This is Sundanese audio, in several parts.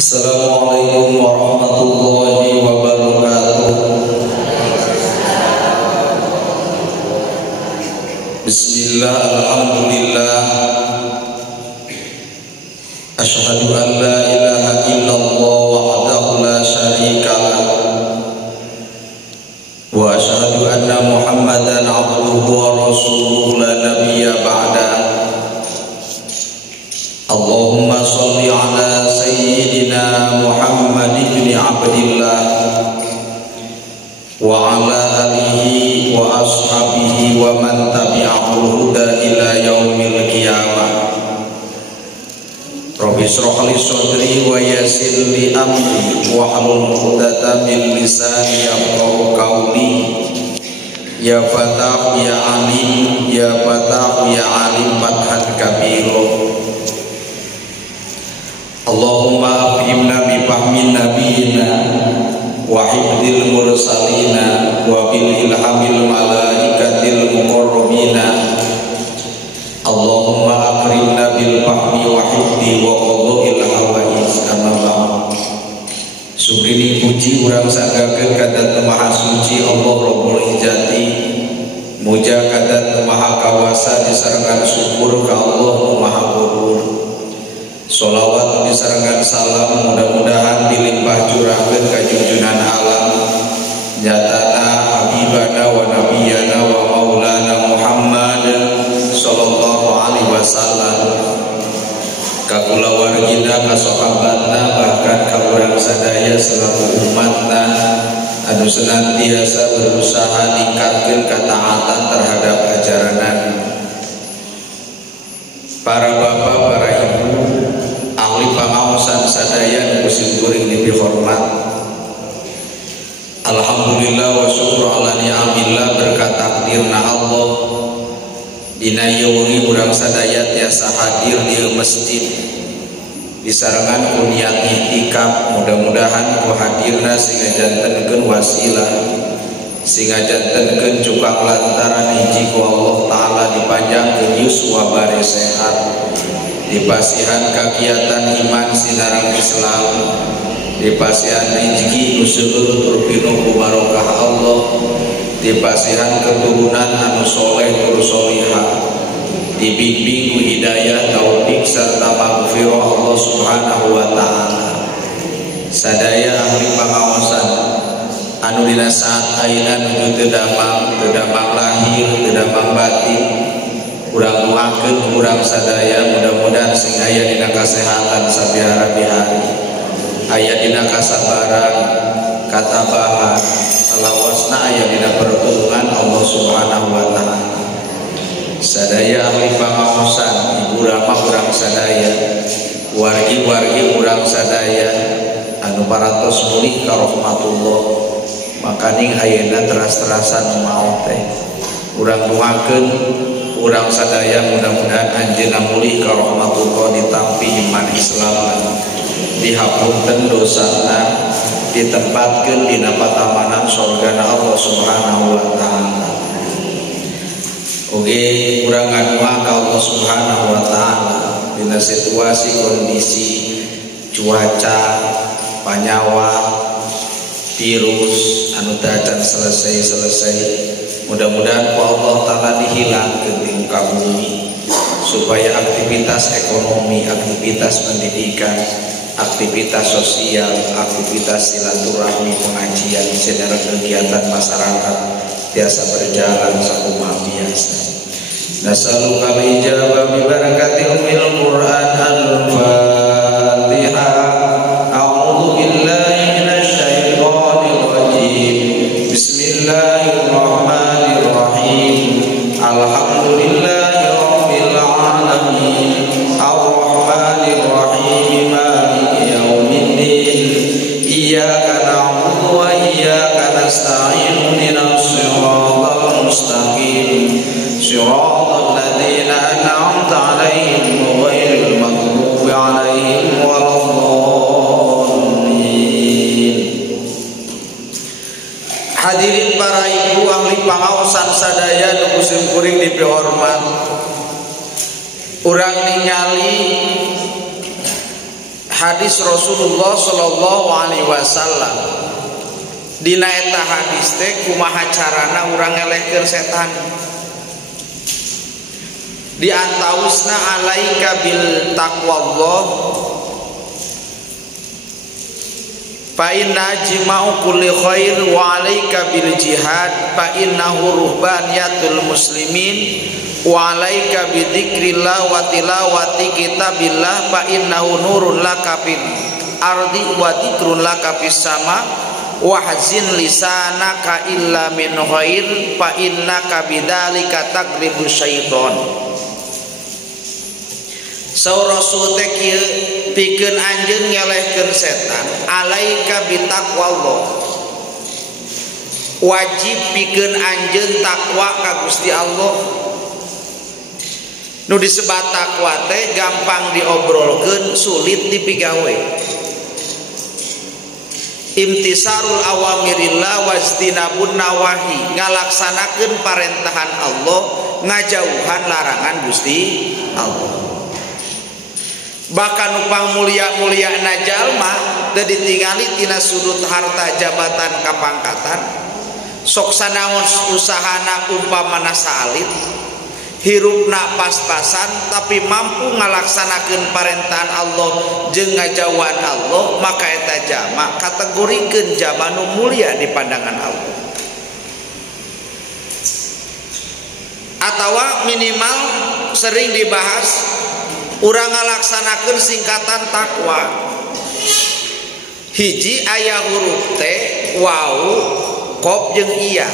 Assalamualaikum warahmatullahi wabarakatuh. Bismillah, alhamdulillah, asyhadu an la ilaha illallah wahdahu la syarika lah, wa asyhadu anna Muhammadan abduhu wa rasuluhu la nabiyya ba'da. Allahumma sholli ala sayyidina Muhammad ibn Abdillah wa ala alihi wa ashabihi wa man tabi'ahul huda ila yaumil qiyamah. Rabbi shrah li sadri wa yassir li amri wahlul 'uqdatam min lisani yafqahu qawli. Ya Fatah ya Alim, ya Fatah ya Alim, fathan kabiro. Allahumma afhimna bi fahmin nabiyina wa hifdil mursalina wa bil ilhamil malaikatil muqarrabina. Allahumma akrimna bil fahmi wa hifdi wa qadha'il hawaiz. Amma ba'd. Sugini puji urang sanggakeun ka Dat Maha Suci Allah Rabbul Izzati, muja ka Dat Maha Kawasa disarengan syukur ka Allah Maha Ghaffur. Sholawat disarengan salam mudah-mudahan dilimpah curahkeun ka junjunan alam nyatana habibana wa nabiyana wa maulana Muhammad sallallahu alaihi wasallam, ka kulawargina, ka sahabatna, bahkan ka urang sadaya selaku umatna anu senantiasa berusaha ningkatkeun kataatan terhadap ajaran Nabi. Para bapak, para ibu, ahli pangaosan sadaya nu kusim kuring dihormat. Alhamdulillah wa syukur ala ni'amillah, berkat takdirna Allah dina yeungi urang sadaya tiasa hadir di masjid disarengan ku niat ihtikaf. Mudah-mudahan ku hadirna sehingga jantenkeun wasilah, sehingga jantenkeun cukak lantaran hiji ku Allah Ta'ala dipanjangkeun yuswa bare sehat, dipasihan kagiatan iman sinarang Islam, dipasihan rezeki nu seueur turpinu ku barokah Allah, dipasihan keturunan anu soleh tur solihah, dibimbing ku hidayah taufik serta maghfirah Allah Subhanahu wa Ta'ala. Sadaya ahli pangaosan anu dina saat ayeuna nuju teu damang lahir, teu damang batin, urang doakeun urang sadaya mudah-mudahan sing aya dina kasehatan sabihara-bihari, aya dina kasabaran, katabahan, salawasna aya dina pertulungan Allah Subhanahu wa Ta'ala. Sadaya ahli pangaosan, ibu rama urang sadaya, wargi-wargi urang sadaya anu parantos mulih ka rahmatullah, makaning ayeuna teras-terasan maot teh. Urang doakeun urang sadaya mudah-mudahan anjeunna mulih ka rahmatullah, ditampi iman Islam, dihapunten dosana, ditempatkeun dina patamanan surgana Allah Subhanahu wa Ta'ala. Oge urang ngadua ka Allah Subhanahu wa Ta'ala dina situasi kondisi cuaca panyawa virus anu teu acan selesai, mudah-mudahan ku Allah Ta'ala dihilangkeun di muka bumi, supaya aktivitas ekonomi, aktivitas pendidikan, aktivitas sosial, aktivitas silaturahmi, pengajian, saudara kegiatan masyarakat biasa berjalan sakumaha biasa. Nasalukal ijabah bi barakati ummil Qur'an al-Fatihah. A'udzu billahi minasy syaithanir rajim. Bismillahirrahmanirrahim. Alhamdulillahi rabbil alamin. Ar-rahmanir rahim. Maliki yaumiddin. Iyyaka na'budu wa iyyaka nasta'in. Ihdinas siratal mustaqim. Siratal ladzina an'amta 'alaihim ghairil maghdubi 'alaihim waladdallin. Hadirin para ibu ahli pangaosan sadaya nu kusim kuring dipihormat, urang ningali hadis Rasulullah sallallahu alaihi wasallam. Dina eta hadis teh kumaha carana urang ngelehkeun setan. Di antausna alaika bil taqwallah fa inna jima'u kulli khair wa alaika bil jihad fa innahu ruhbaniyatul muslimin wa alaika bi dzikrillah wa tilawati kitabillah fa innahu nurun laka fil ardi wa dzikrun laka fis sama wa hazin lisanaka illa min khair fa innaka bidzalika taqribu syaiton. Saur Rasul teh kieu pikeun anjeun ngelehkeun setan alaika bitaqwallah. Wajib pikeun anjeun takwa ka Gusti Allah. Nu disebat takwa teh gampang diobrolkeun, sulit dipigawe. Imtisarul awamirillah wajtinabun nawahi, ngalaksanakeun parentahan Allah, ngajauhan larangan Gusti Allah. Bahkan upang mulia-mulia na jalma teu ditingali tina sudut harta jabatan kapangkatan, sok sanaon usahana umpamana saalit, hirupna pas-pasan tapi mampu ngalaksanakeun parentahan Allah jeung ngajauhan Allah, maka eta jalma kategorikeun jalma nu mulia di pandangan Allah. Atawa minimal sering dibahas urang ngalaksanakeun singkatan takwa. Hiji aya huruf T, wau, qaf jeung iya.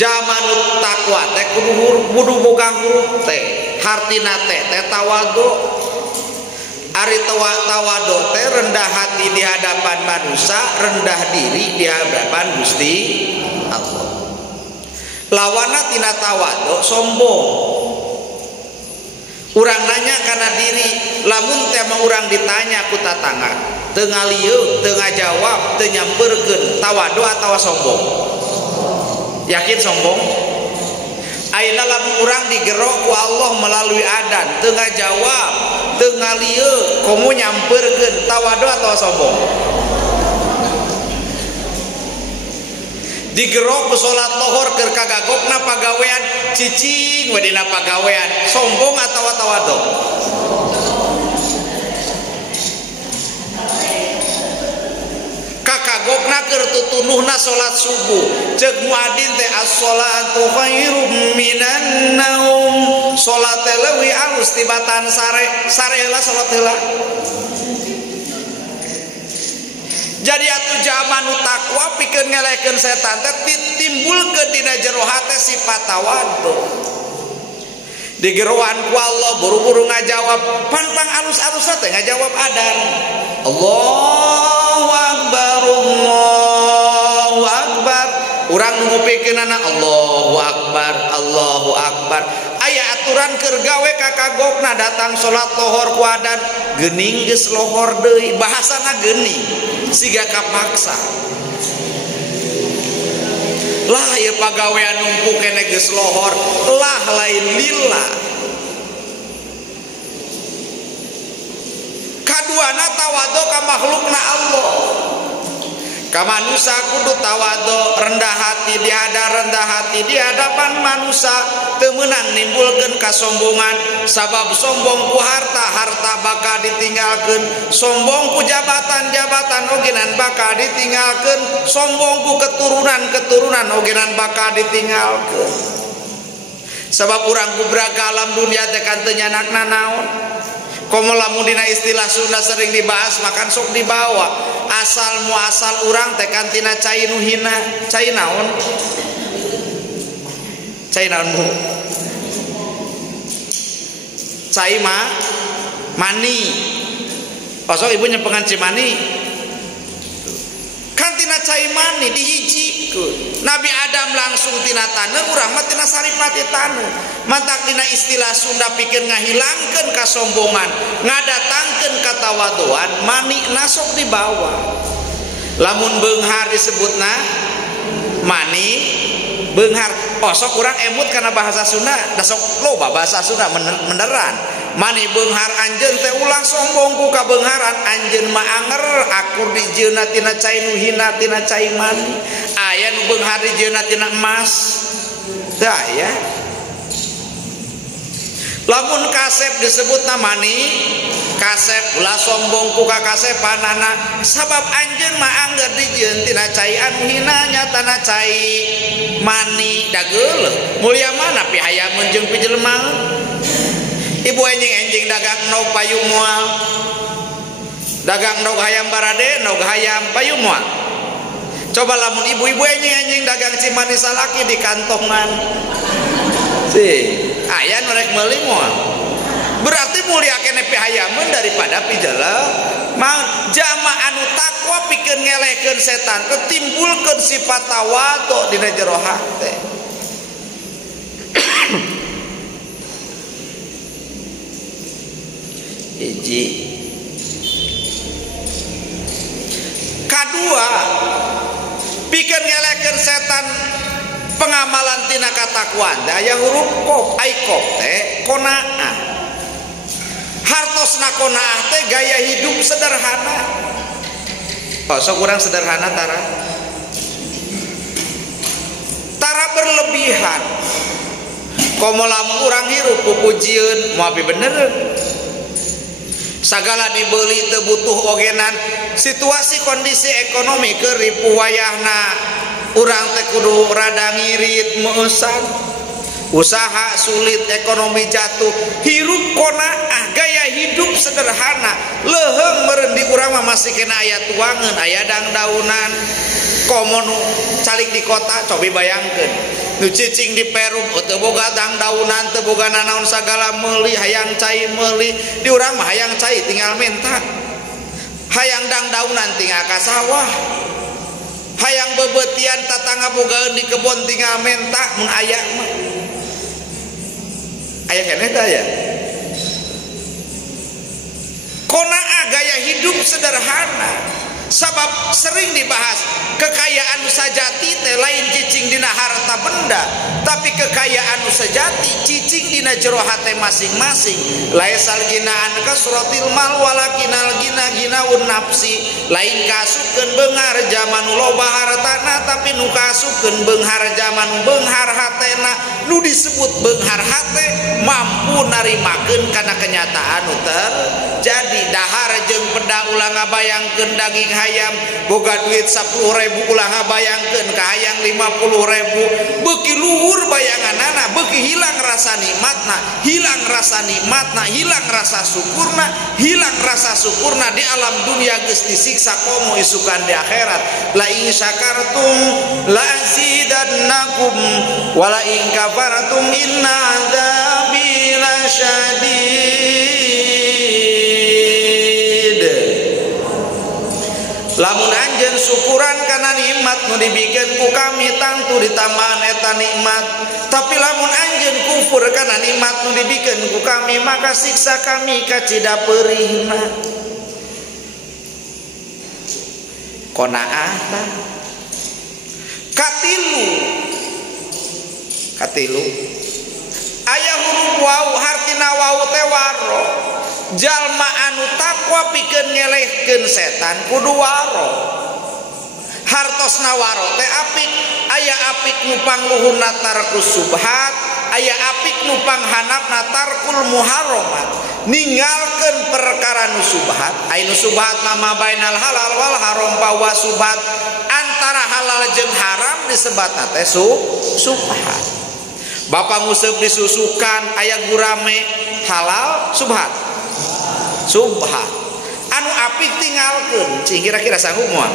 Jamanut takwa teh kudu boga huruf T. Hartina teh tawadu. Ari tawadu teh rendah hati di hadapan manusia, rendah diri di hadapan Gusti Allah. Lawanna tina tawadu sombong. Urang nanya karena diri, lamun teh mah urang ditanya ku tatangga, teu ngalieu, teu ngajawab, teu nyampeurkeun, tawadu atawa sombong? Yakin sombong? Ayeuna lamun urang digero ku Allah melalui adan, teu ngajawab, teu ngalieu, komo nyampeurkeun, tawadu atawa sombong? Digerok ku salat lohor keur kagagokna pagawean cicing we dina pagawean, sombong atawa tawadu? Kakagokna keur tutunuhna salat subuh, ceuk muadzin teh as-shalatu khairum minan naum, salat teh leuwih alus tibatan sare heula salat heula. Jadi atuh zaman nu takwa pikeun ngelehkeun setan teh timbulkeun dina jero hate sifat tawadu. Digeroan ku Allah buru-buru ngajawab, pantang alus-alus teh ngajawab adan. Allahu akbar, Allahu akbar. Urang nu ngupikeunana Allahu akbar, Allahu akbar. Aya aturan keur gawe ka kagokna datang salat lohor ku adan, geuning geus lohor deui, bahasana geuning. Siga kapaksa lah ya pagawean numpuk kene geus lohor lah lain lillah. Kaduana tawadu ka makhlukna Allah, ka manusia kudu tawadu, rendah hati di hadapan manusia, teu meunang nimbulkeun kasombongan. Sabab sombong ku harta bakal ditinggalkeun, sombong ku jabatan ogenan bakal ditinggalkeun, sombong ku keturunan ogenan bakal ditinggalkeun. Sabab urang ku braga alam dunia teh kan teu nyanakna naon. Komo lamun dina istilah Sunda sering dibahas, makan sok dibawa. Asal muasal urang teh kan tina cai nu hina. Cai naon? Cai naon Bu? Cai mani. Pasok ibu nyempengan cimani. Kan tina cai mani dihijikeun. Nabi Adam langsung tina taneuh, urang mah tina saripati taneuh. Mantak dina istilah Sunda pikeun ngahilangkeun kasombongan, ngadatangkeun katawaduan, mani nasok dibawa. Lamun beunghar disebutna mani, beunghar. Oh sok urang emut karena bahasa Sunda, da sok loba bahasa Sunda beneran. Mani beunghar anjeun teh ulah sombong ku ka beungharan, anjeun mah anger akur dijieunna tina cai nu hina tina cai mani. Aya nu beunghar dijieunna tina emas. Teu aya. Lamun kasep disebutna mani kasep ulah sombong ku ka kasepanana sabab anjeun mah angger dijieun tina cai anu hina nyatana cai mani da geuleuh mulia mana pi hayameun jeung pi jelema. Ibu enjing-enjing dagang nog payu moal, dagang nog hayam barade nog hayam payu moal. Coba lamun ibu-ibu enjing-enjing dagang cimani salaki di kantongan sih aya nu rek meuli moal, berarti mulia kene pi hayameun daripada pi jelema. Jama anu takwa pikeun ngelehkeun setan ketimbulkeun sifat tawadhu dina jero hate. Hiji kadua pikeun ngelehkeun setan pengamalan tina katakwaan aya huruf qaf ai qaf teh qanaah. Hartosna qanaah teh gaya hidup sederhana. Oh sok urang sederhana tara berlebihan. Komo lamun urang hirup pupujieun moal pi bener. Sagala dibeli teu butuh ogenan, situasi kondisi ekonomi keur ripuh wayahna urang teh kudu rada ngirit meusan, usaha sulit ekonomi jatuh, hirup qanaah gaya hidup sederhana. Leuheung meureun di urang mah masih kena aya tuangeun aya dangdaunan. Komo nu calik di kota cobi bayangkeun nu cicing di Perum teu boga dangdaunan teu boga nanaon sagala meuli hayang cai meuli. Di urang mah hayang cai tinggal menta, hayang dangdaunan tinggal ka sawah, hayang bebeutian tatangga bogaeun di kebon tinggal menta. Mun aya mah aya keneh teh aya. Qanaah gaya hidup sederhana. Sabab sering dibahas kekayaan sejati teh lain cicing dina harta benda, tapi kekayaan sejati cicing dina jero hate masing-masing. Laisal ginaan kasratil mal walakinal ginaun nafsi. Lain kasupkeun beunghar zaman loba hartana, tapi nu kasupkeun beunghar zaman beunghar hatena. Nu disebut beunghar hate mampu narimakeun kana kenyataan nu terjadi. Dahar jeung peda ulah ngabayangkeun daging hayam boga duit 10.000 ulah ngabayangkeun ka hayang 50.000 beuki luhur bayanganana, beuki hilang rasa nikmatna, hilang rasa nikmatna, hilang rasa syukurna di alam dunia geus disiksa komo isukan di akhirat. La in syakartum la azidannakum wa la in kafartum inna adzabi lasyadid. Lamun anjeun syukuran kana nikmat nu dibikeun ku kami tangtu ditambahan eta nikmat, tapi lamun anjeun kufur kana nikmat nu dibikeun ku kami maka siksa kami kacida peurihna. Qanaah katilu aya huruf waw hartina waw teh waro. Jalma anu takwa pikeun ngelehkeun setan kudu waro. Hartosna waro teh apik, aya apik nu pangluhurna tarkus subhat, aya apik nu panghanapna tarkul muharramat. Ninggalkeun perkara nu subhat, aya nu subhat mah bainal halal wal haram bahwa subhat antara halal jeung haram disebatna teh subhat. Bapak nguseup disusukan aya gurame halal subhat. Anu apik tinggalkeun cing kira-kira sanggup moal.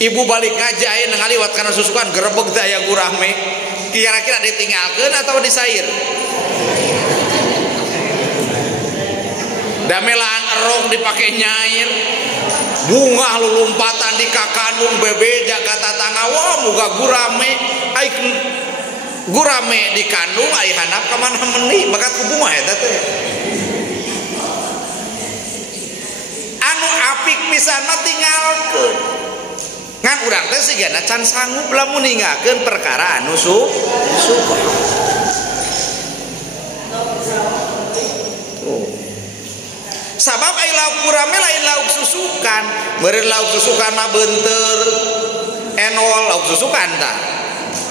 Ibu balik ngaji aya ngaliwat kana susukan gerebeg teh aya gurame, kira-kira ditinggalkeun atau disair? Damelaan erong dipake nyair, bunga lulumpatan di kakanung bebeja kata tangga wah muga gurame ai gurame di kandung ai handap ka mana meuni bakat ku bunga eta teh. Anu apik pisan mah tinggalkeun. ngan urang teh sigana can sanggup lamun ningakeun perkara anu subhan. Sabab ai lauk kurame lain lauk susukan, beureun lauk susukan mah beunteur enol lauk susukan tah.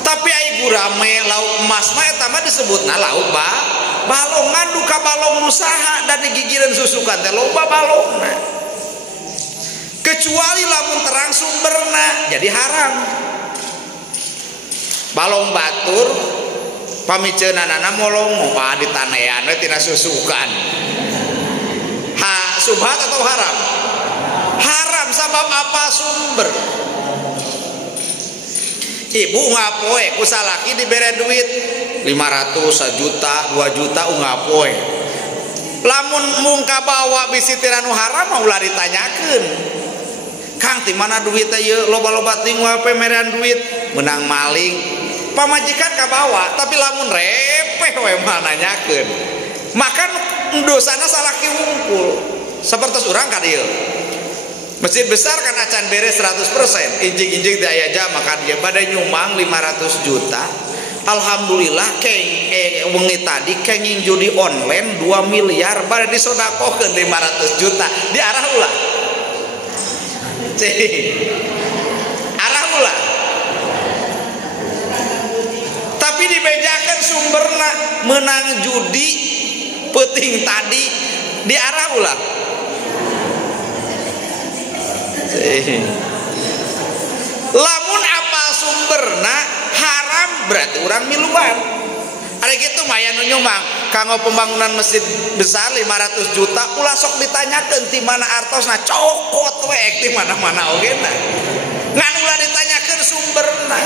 Tapi ai gurame lauk emas mah eta mah disebutna lauk balong, ngadu ka balong usaha dan digigireun susukan teh loba balongna. Kecuali lamun terang sumberna jadi haram. Balong batur pamiceunanana molong mah ditanean we tina susukan. Subhat atau haram? Haram sabab apa sumber? Ibu ngapoe ku salaki dibere duit 500, 1 juta, 2 juta ngapoe. Lamun mung kabawa bisi tiranu haram mah ulah ditanyakeun. Kang ti mana duit teh ieu? Loba-loba ting wae merean duit, menang maling. Pamajikan kabawa, tapi lamun repeh we mah nanyakeun. Makan dosana salaki wungkul. Seperti orang ka dieu. Masjid besar kan acan beres 100%. Injing-injing di aya jam maka dia badai nyumang 500 juta. Alhamdulillah wengi tadi kenging judi online 2 miliar bade disodakokeun 500 juta. Diarah ulah. Arah ulah. Tapi dibejakeun sumberna menang judi peuting tadi diarah ulah. Lamun apa sumberna haram berarti orang miluan. Ari kitu mah aya nu nyumbang kanggo pembangunan masjid besar 500 juta ulah sok ditanyakeun ti mana artosna cokot we ti mana-mana ogena. Ngan ulah ditanyakeun sumberna.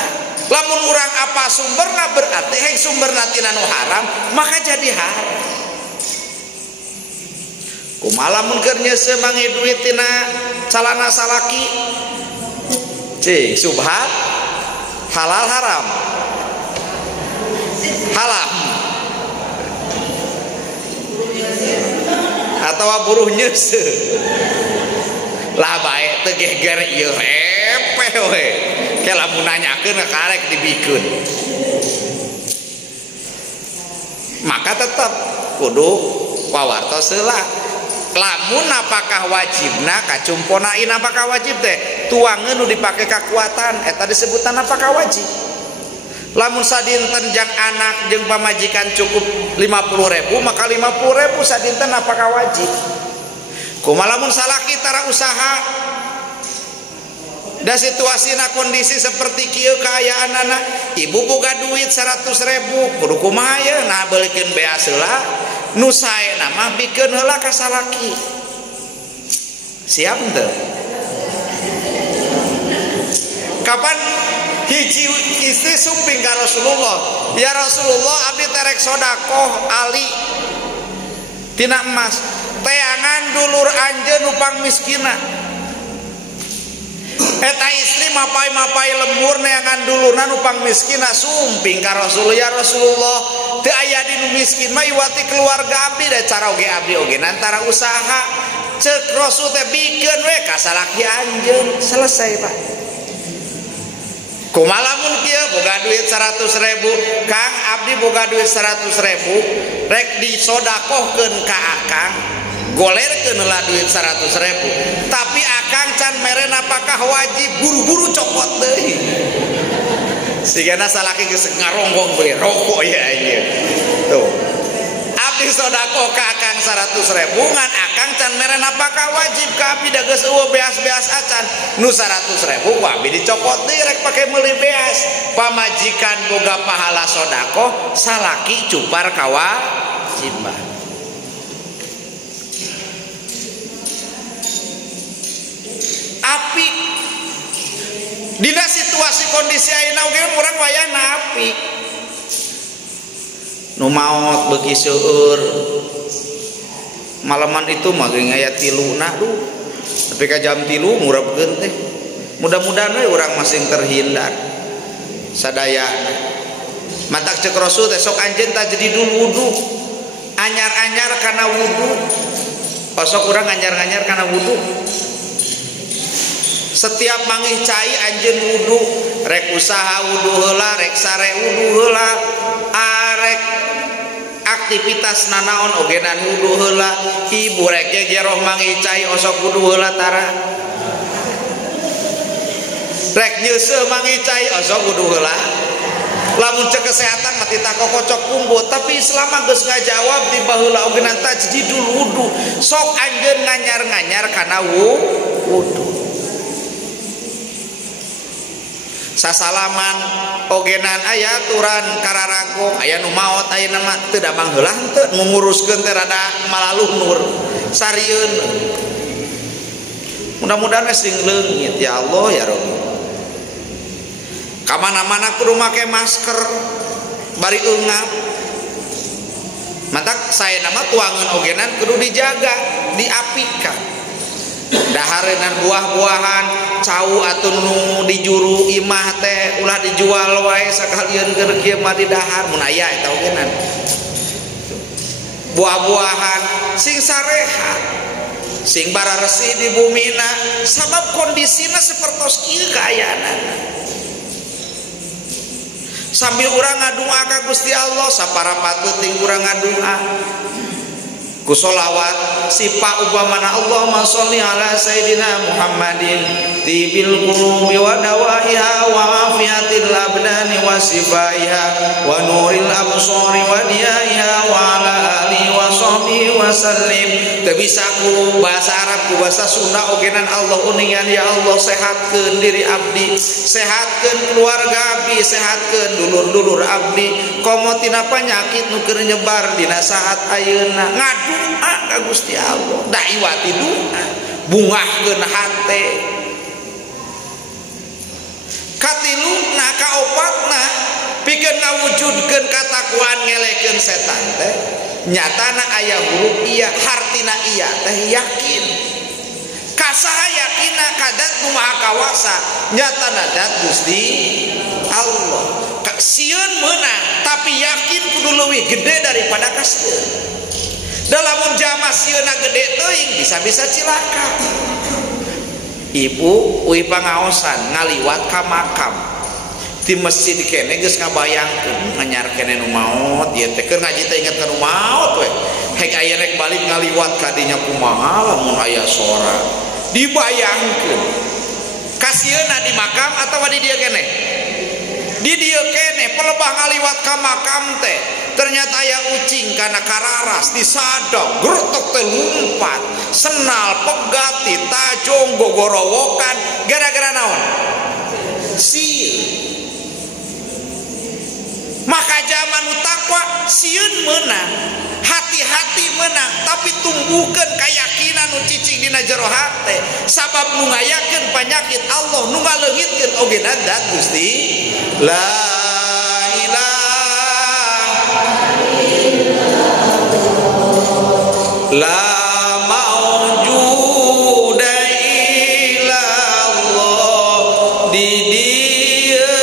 Lamun urang apa sumberna berarti heng sumberna tina nu haram maka jadi haram. Kumaha mun keur nyeuseuh mangi duit tina calana salaki? Cing subhat halal haram? Halal. Atawa buruh nyeuseuh. Lah bae teu geger ieu hepeh we. Ke lamun nanyakeun karek dibikeun. Maka tetap kudu wawartos heula. Lamun apakah wajibna kacumponain apakah wajib teh tuangeun nu dipake kakuatan eta disebutan apakah wajib. Lamun sadinten jang anak jeung pamajikan cukup 50.000 maka 50.000 sadinten apakah wajib. Kumaha lamun salaki tara usaha da situasina kondisi seperti kieu kaayaanana ibu boga duit 100.000 kudu kumaha ye nah beulikeun beas heula. Nu saena mah bikeun heula ka salaki. Siap teu? Kapan hiji istri sumping ka Rasulullah, "Ya Rasulullah, abdi terek sedekah ali tina emas, teangan dulur anjeun upang miskina." Eta istri mapai-mapai lembur neangan dulurna upang miskina sumping ka Rasulullah, "Ya Rasulullah, teu aya di nu miskin mah iwati keluarga abdi da cara oge abdi oge antara usaha." Ceuk Rasul teh bikeun we ka salaki anjeun selesai Pak. Kumaha lamun kieu boga duit 100.000, Kang abdi boga duit 100.000 rek disodakohkeun ka akang. Golerkeun heula duit 100.000 tapi akang can mere apakah wajib buru-buru copot deui. Sigana salaki geus ngaronggong we rokok ya ieu. Tuh. Abdi sedekah ka akang 100.000 ngan akang can mere apakah wajib ka abdi da geus eueuh beas-beas acan. Nu 100.000 ku abdi dicopot deui rek pake meuli beas. Pamajikan boga pahala sedekah, salaki cupar kawajiban. Apik dina situasi kondisi ayeuna oge urang wayahna apik nu maot beuki seueur malaman itu mah geus aya 3 duh tapi ka jam 3 ngurebkeun teh mudah-mudahan we urang masing terhindar sadayana matak ceuk Rasul teh sok anjeun tah jadi dulu wudu anyar-anyar kana wudu pasok urang anyar-anyar kana wudu Setiap manggih cai anjeun wudu, rek usaha wudu heula, rek sare wudu heula, arek aktivitas nanaon ogenan wudu heula. Ibu rek geroh manggih cai osok wudu heula tara. Rek nyeuseul manggih cai osok wudu heula. Lamun cek kesehatan mati tak kokocok kumbu, tapi selama geus ngajawab di baheula ogenan tajdidul wudu, sok anjeun nganyar-nganyar kana wudu. Sasalaman ogenan aya aturan kararago, aya nu maot aya nama teu damang heula henteu nguruskeun teh rada malaluh nur sarieun. Mudah-mudahan sing leungit ya Allah ya Rabbi. Kamana-mana kudu make masker bari eungap. Matak saya nama tuangan ogenan kudu dijaga, diapikan. Dahareunana buah-buahan cau atau nu di juru imah teh ulah dijual wae sakalian keur kieu mah di dahar mun aya eta ogenan. Buah-buahan sing sarehat, sing bara resih di bumina sabab kondisina sapertos kieu kaayaanana. Sambil urang ngadua ka Gusti Allah saparapat teuing urang ngadua ku sholawat sipa upamana Allahumma sholli ala sayyidina Muhammadin tibil qulubi wa dawaiha wa afiyatil abdani wa sifaiha wa nuril absari wa diyaiha wa ala alihi wa sahbihi wa sallim. Teu bisa ku bahasa Arab ku bahasa Sunda ogenan Allah uningan ya Allah sehatkeun diri abdi, sehatkeun keluarga abdi, sehatkeun dulur-dulur abdi, komo tina panyakit nu keur nyebar dina saat ayeuna. Ngadu ka Gusti Allah daiwati doa bungahkeun hate katiluna kaopatna pikeun ngawujudkeun katakuan ngelekeun setan teh nyatana aya huruf iya hartina iya teh yakin kasaha yakina kadat nu maha kawasa nyatana dat Gusti Allah. Sieun meunang tapi yakin kudu leuwih gede daripada kasieun. Dalam jamaah sieuna gede teuing bisa-bisa cilaka. Ibu uwi pangaosan ngaliwat ka makam di masjid kene geus ngabayangkeun nganyar kene nu maot ieu teh keur ngaji teh inget ka nu maot we. Hek aya rek balik ngaliwat ka dinya kumaha lamun aya sora. Dibayangkeun. Kasieuna di makam atawa di dieu kene? Di dieu kene pelebah ngaliwat ka makam teh ternyata aya ucing kana kararas disadap gerutuk teh lumpat senal pegati tajong gogorowokan gara-gara naon sieun. Maka zaman takwa sieun meunang hati-hati menang tapi tumbuhkeun keyakinan nu cicing dina jero hate sabab nu ngayakeun panyakit Allah nu ngaleungitkeun ogeuna dat Gusti la la maujuda illallah di dieu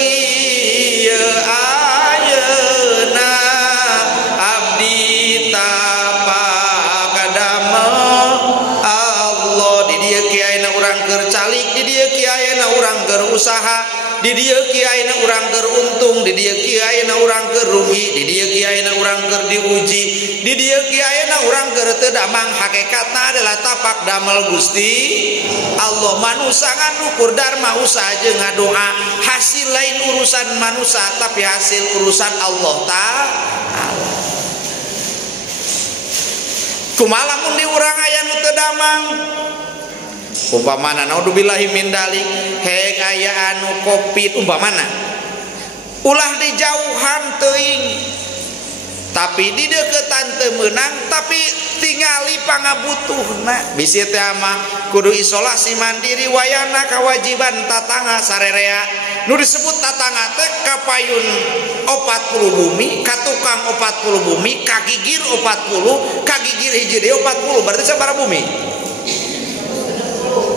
kieu ayeuna abdi tapak damel Allah di dieu kieu ayeuna urang keur calik di dieu kieu ayeuna urang keur usaha di dieu kieu ayeuna urang keur untung di dieu kieu ayeuna urang keur rugi di dieu kieu ayeuna urang keur diuji di dieu kieu ayeuna urang keur teu damang hakikatna adalah tapak damel Gusti Allah. Manusia nganukur dharma usaha jeung ngadoa hasil lain urusan manusia tapi hasil urusan Allah Ta'ala. Kumaha lamun di urang aya nu teu damang umpamana naudzubillahi min dalik hek aya anu covid umpamana ulah dijauhan teuing tapi di deukeutan teu meunang tapi tingali pangabutuhna bisi teh mah kudu isolasi mandiri wayana kewajiban tatangga sarerea nu disebut tatangga teh kapayun 40 bumi katukang 40 bumi kagigir 40 kagigir hiji deui 40 berarti sabaraha bumi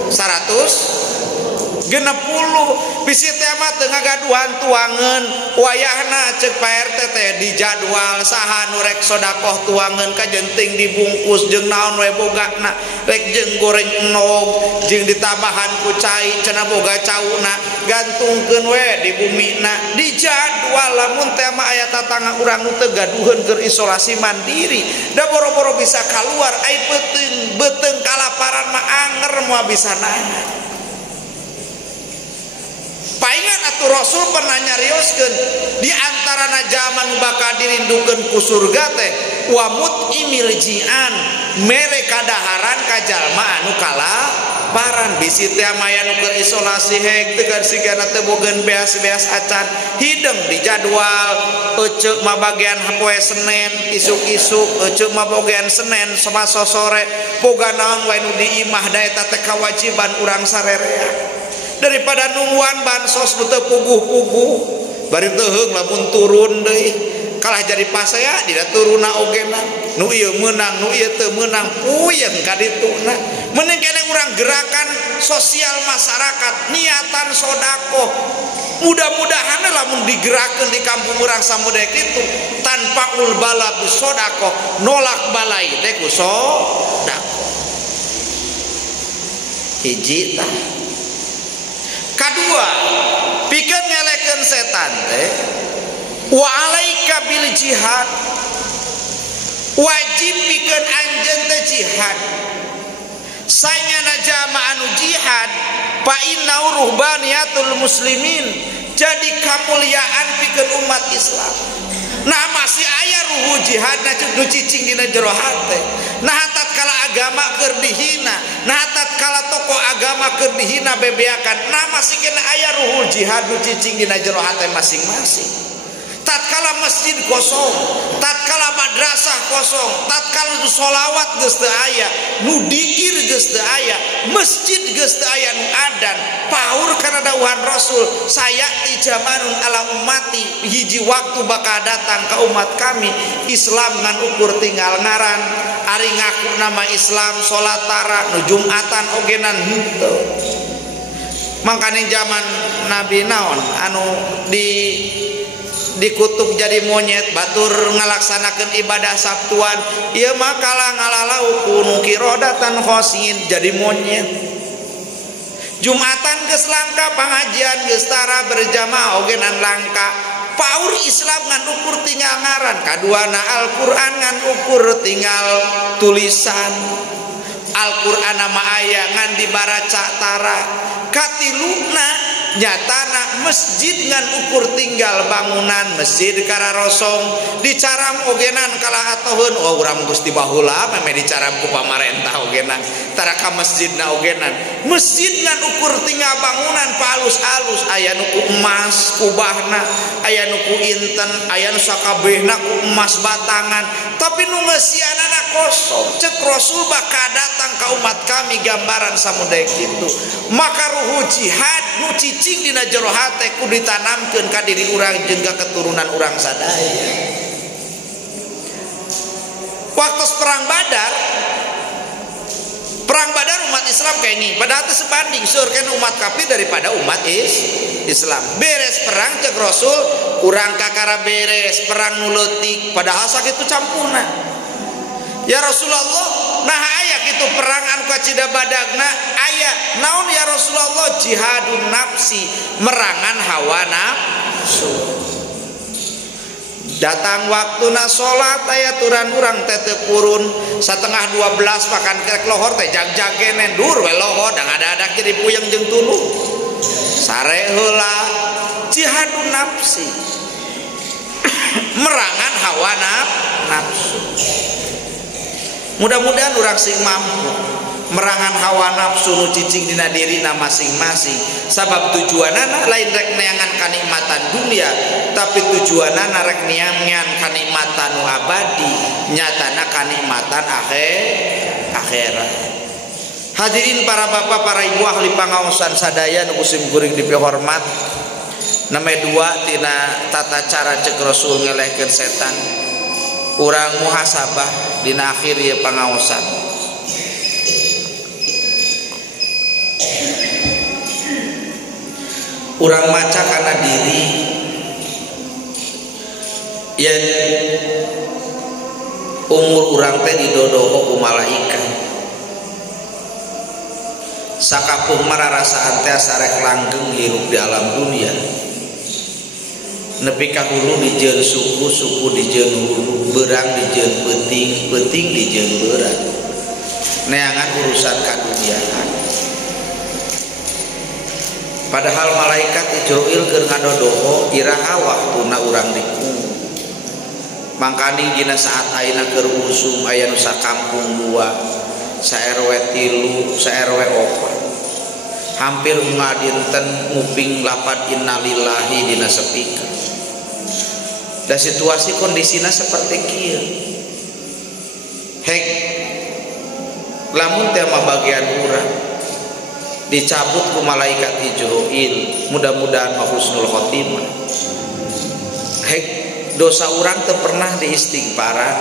100 60 bisi teh mah teu ngagaduhan tuangeun wayahna ceuk Pak RT teh di jadwal saha nu rek sedekah tuangeun kajenting dibungkus jeung naon we bogana rek jeung goreng enog jeung ditabahan ku cai cenah boga cauna gantungkeun we di bumina di jadwal lamun teh mah aya tatangga urang nu teu gaduheun keur isolasi mandiri da boro-boro bisa kaluar ai beuteung kalaparan mah anger moal bisa nahan. Paingan atuh Rasul pernah nyarioskeun di antara zaman bakal dirindukeun ku surga teh wa mut'imil ji'an mere kadaharan ka jalma anu kalaparan bisi teh maya nu keur isolasi heg teu sigana teu bogeun beas-beas acan hideung di jadwal euceuk mah bagian poe Senin isuk-isuk euceuk mah bagian Senin samasa sore boga naon wae nu diimah da eta teh kewajiban urang sarerea daripada nungguan bansos nu teu puguh-puguh bari teuheung lamun turun deui kalah jadi pasaya dina turuna ogena nu ieu meunang nu ieu teu meunang puyeng ka dituna mending kene urang gerakan sosial masyarakat niatan sodaqoh mudah-mudahan lamun digerakkeun di kampung urang samudae kitu tanpa ul bala bis sodaqoh nolak balai teh ku sodaqoh hiji tah. Kadua, pikeun ngelekeun setan teh wa alaika bil jihad wajib pikeun anjeun teh jihad saenyana jama anu jihad fa inna ruhbaniyatul muslimin jadi kamuliaan pikeun umat Islam. Nah masih aya ruhu jihad na nu cicing dina jero hate nah tatkala agama keur dihina nah tatkala tokoh agama keur dihina bebeakan nah masih kena aya ruhul jihad nu cicing dina jero hate masing-masing tatkala masjid kosong tatkala madrasah kosong tatkala nu sholawat geus teu aya nu dikir geus teu aya masjid geus teu aya nu adan paur kana dawuhan Rasul saya ti jamanun ala ummati hiji waktu bakal datang ka umat kami Islam ngan ukur tinggal ngaran ari ngaku nama Islam salat tara nu Jumatan ogenan henteu mangkane zaman Nabi naon anu dikutuk jadi monyet batur ngalaksanakeun ibadah Sabtuan ieu mah kalah ngalalau kunu kirodatan khosin jadi monyet Jumatan geus langka pangajian geus tara berjamaah ogenan langka paur Islam ngan ukur tinggal ngaran kaduana Al-Qur'an ngan ukur tinggal tulisan Al-Qur'an nama aya ngan dibaraca tara katiluna nyatana masjid ngan ukur tinggal bangunan masjid kararosong dicaram ogenan kalah atoheun oh urang Gusti baheula meme dicaram ku pamarentah ogenan tara ka masjidna ogenan masjid ngan ukur tinggal bangunan palus-alus aya nu ku emas kubahna aya nu ku inten aya nu sakabehna ku emas batangan tapi nu ngeusianana kosong cek Rasul bakal datang ka umat kami gambaran samudaya kitu maka ruhu jihad nu cicing dina jero hate ku ditanamkeun ka diri urang jeung ka keturunan urang sadaya. Waktu perang Badar umat Islam kayak ini padahal teu sebanding seueur kana umat kafir daripada umat Islam. Beres perang cek Rasul urang kakara beres perang nu leutik padahal sakitu campurna. Ya Rasulullah nah aya kitu perang anu kacida badagna aya naon ya Rasulullah jihadun nafsi merangan hawa nafsu datang waktuna salat aya turan urang teh teu purun 11:30 makan kerek lohor teh jag-jagene dur we lohor da ngadadak jadi puyeng jeung tuluh sare heula jihadun nafsi merangan hawa nafsu. Mudah-mudahan urang sing mampu merangan hawa nafsu nu cicing dina dirina masing-masing sabab tujuanana lain rek neangan kanikmatan dunia tapi tujuanana rek neangan kanikmatan nu abadi nyatana kanikmatan akhirat. Hadirin para bapak para ibu ahli pangaosan sadaya nu kusim kuring dipihormat name dua tina tata cara cek Rasul ngelehkeun setan urang muhasabah dina akhir ieu pangaosan urang maca kana diri yen umur urang teh didodoho ku malaikat sakapuh mararasaan teh sarek langgeng hirup di alam dunia nepi ka hulu dijieun suku, suku dijieun hulu, berang dijieun peuting, peuting dijieun berang neangan urusan kaduniaan. Padahal malaikat Ijroil keur ngadodoho iraha waktuna urang diku mangkani dina saat ayeuna keur usum aya nu sakampung 2 sa-RW 3 sa-RW 4 hampir ngadinten nguping lapad innalillahi dina speaker. Da situasi kondisina seperti kieu hek lamun teh mah bagian urang dicabut ku malaikat Ijroil mudah-mudahan husnul khotimah hek dosa urang teu pernah diistighfaran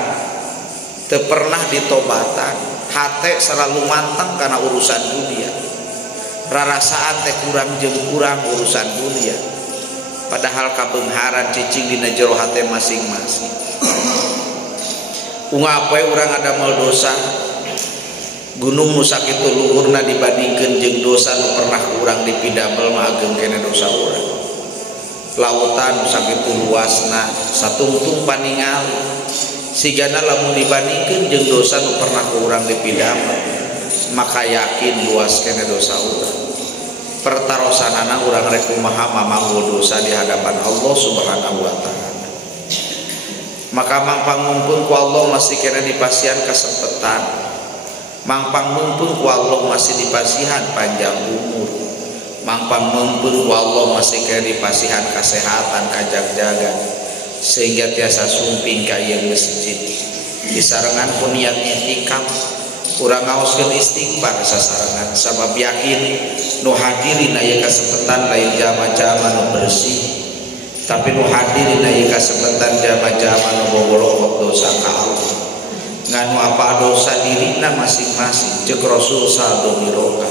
teu pernah ditobatan hate selalu mantang karena urusan dunia rarasaan teh kurang jeung kurang urusan dunia padahal kabeungharan cicing dina jero hate masing-masing ungapoe urang adamel dosa gunung nu sakitu luhurna dibandingkeun jeung dosa nu pernah urang dipidamel mah ageng kene dosa urang lautan nu sakitu luasna satungtung paningali sigana lamun dibandingkeun jeung dosa nu pernah urang dipidamel maka yakin luas kene dosa urang pertarosanana urang rek kumaha mamangul dosa di hadapan Allah Subhanahu wa taala maka mangpang mumpun ku Allah masih kena dipasihan kasempetan mangpang mumpun ku Allah masih dipasihan panjang umur mangpang mumpun ku Allah masih kena dipasihan kesehatan kajag-jaga sehingga tiasa sumping ka ieu masjid disarengan ku niat i'tikaf urang ngaoskeun istighfar sasarengan sabab yakin nu hadirin aya kasempetan lain jama-jama nu bersih tapi nu hadirin aya kasempetan jama-jama nu bobolokot dosa ka Allah nganu apa dosa dirina masing-masing cek Rasul saldo miroka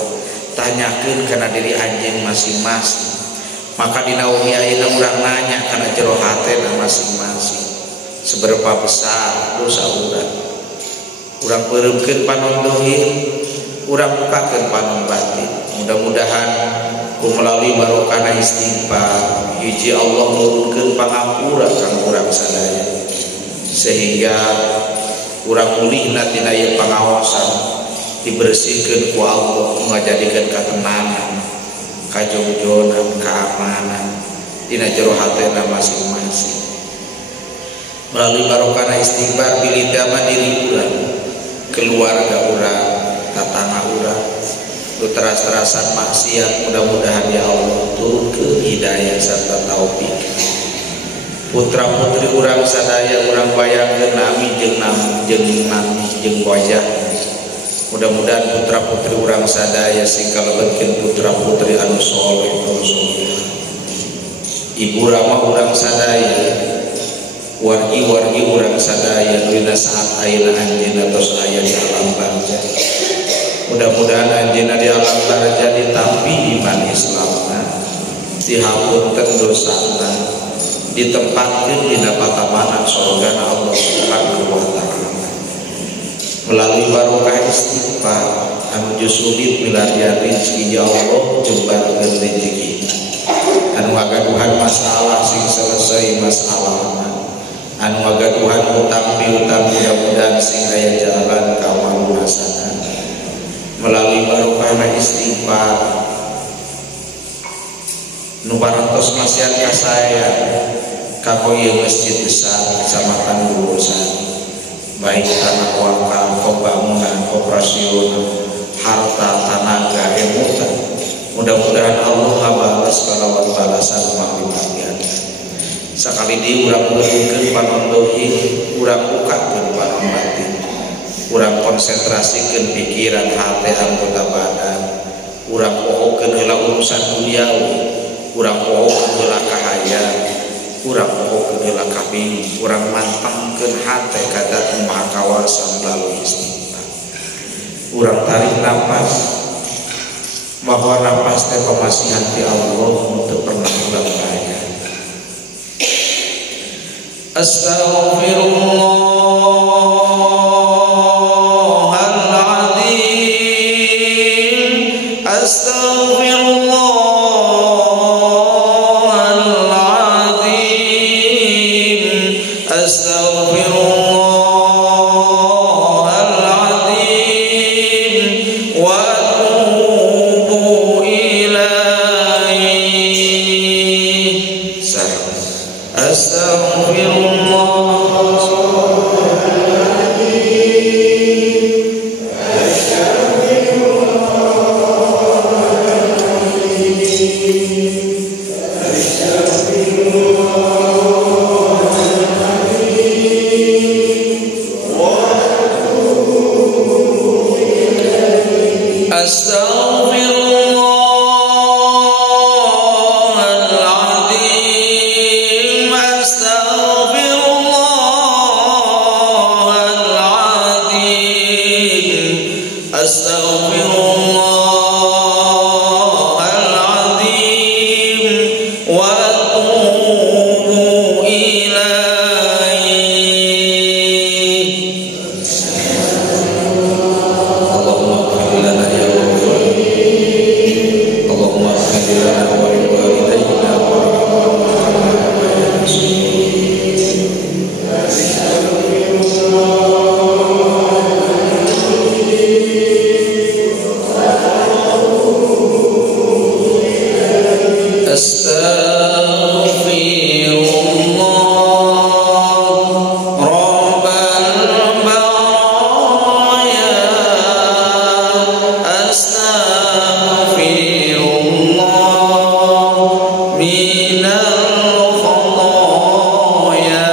tanyakeun kana diri anjeun masing-masing maka dina umi ayeuna urang nanya kana jero hatena masing-masing seberapa besar dosa urang peureumkeun panon dohir urang bukakeun panon batin mudah-mudahan ku melalui barokahna istighfar hiji Allah nurunkeun pangampura kang urang sadaya sehingga urang mulihna tina ieu pangaosan dibersihkeun ku Allah ngajadikeun katenangan kajongjonan keamanan dina jero hatena masing-masing melalui barokahna istighfar bilidama diri urang keluarga urang tatangga urang nu teras-terasan maksiat mudah-mudahan ya Allah turunkeun hidayah serta taufik putra putri urang sadaya urang bayangkeun nami jeung wajah mudah-mudahan putra putri urang sadaya sing kalebetkeun putra putri anu saleh anu saleh ibu rama urang sadaya wargi-wargi urang sadaya dina saat ayeuna anjeunna tos aya di alam barza mudah-mudahan anjeunna di alam barza ditampi iman Islamna dihapunten dosana ditempatkeun dina patamanan surgana Allah Subhanahu wa taala melalui barokah istighfar anu sulit milarian rezeki ya Allah jembarkeun rezeki anu ngagaduhan masalah sing selesai masalahna anu ngagaduhan utang piutang mudah-mudahan sing aya jalan ka walunasana melalui barokah istighfar nu parantos masihan ka saya kako ieu masjid besar kecamatan Gurusan baik tanah wakaf pembangunan operasional harta tenaga ilmu mudah-mudahan Allah ngabalas kalawan balasan maklimatnya sakali di urang beukeun panon dohir urang bukakeun panon batin urang konsentrasikeun pikiran hati anggota badan urang pohokeun heula urusan duniawi urang pohokeun heula kahayang urang pohokeun heula kabing urang mantengkeun hate ka Dat Maha Kawasa melalui istighfar urang tarik napas bahwa nafas teh pemasihan ti Allah untuk pernah berbahaya. Astaghfirullahaladzim, astaghfirullahaladzim, astaghfirullahaladzim, wa atubu ilaihi. Astaghfirullah. Astaghfirullahaladzim, astaghfirullahaladzim, astaghfirullahaladzim, wa atubu ilaihi. Allahumma ighfir lana ya Allahumma ighfir lana wa li walidayna warhamhuma ya Astaghfirullah Rabbal baraya, astaghfirullah minal khataaya,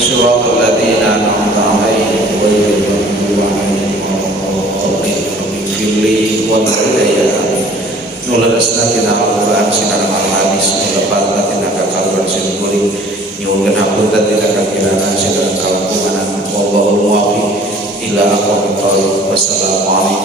Suratul ladzina an'amta 'alaihim ghairil maghdubi 'alaihim waladdallin. ilmi wal hidayah nularasna tina Al-Quran sinarang al-hadis nuleparna tina kakaluan sinkuring nyuhun hapunten tina kakiraan sinarang kalangkunganan wallahul muwaffiq ila aqwamit thoriq. Wassalamualaikum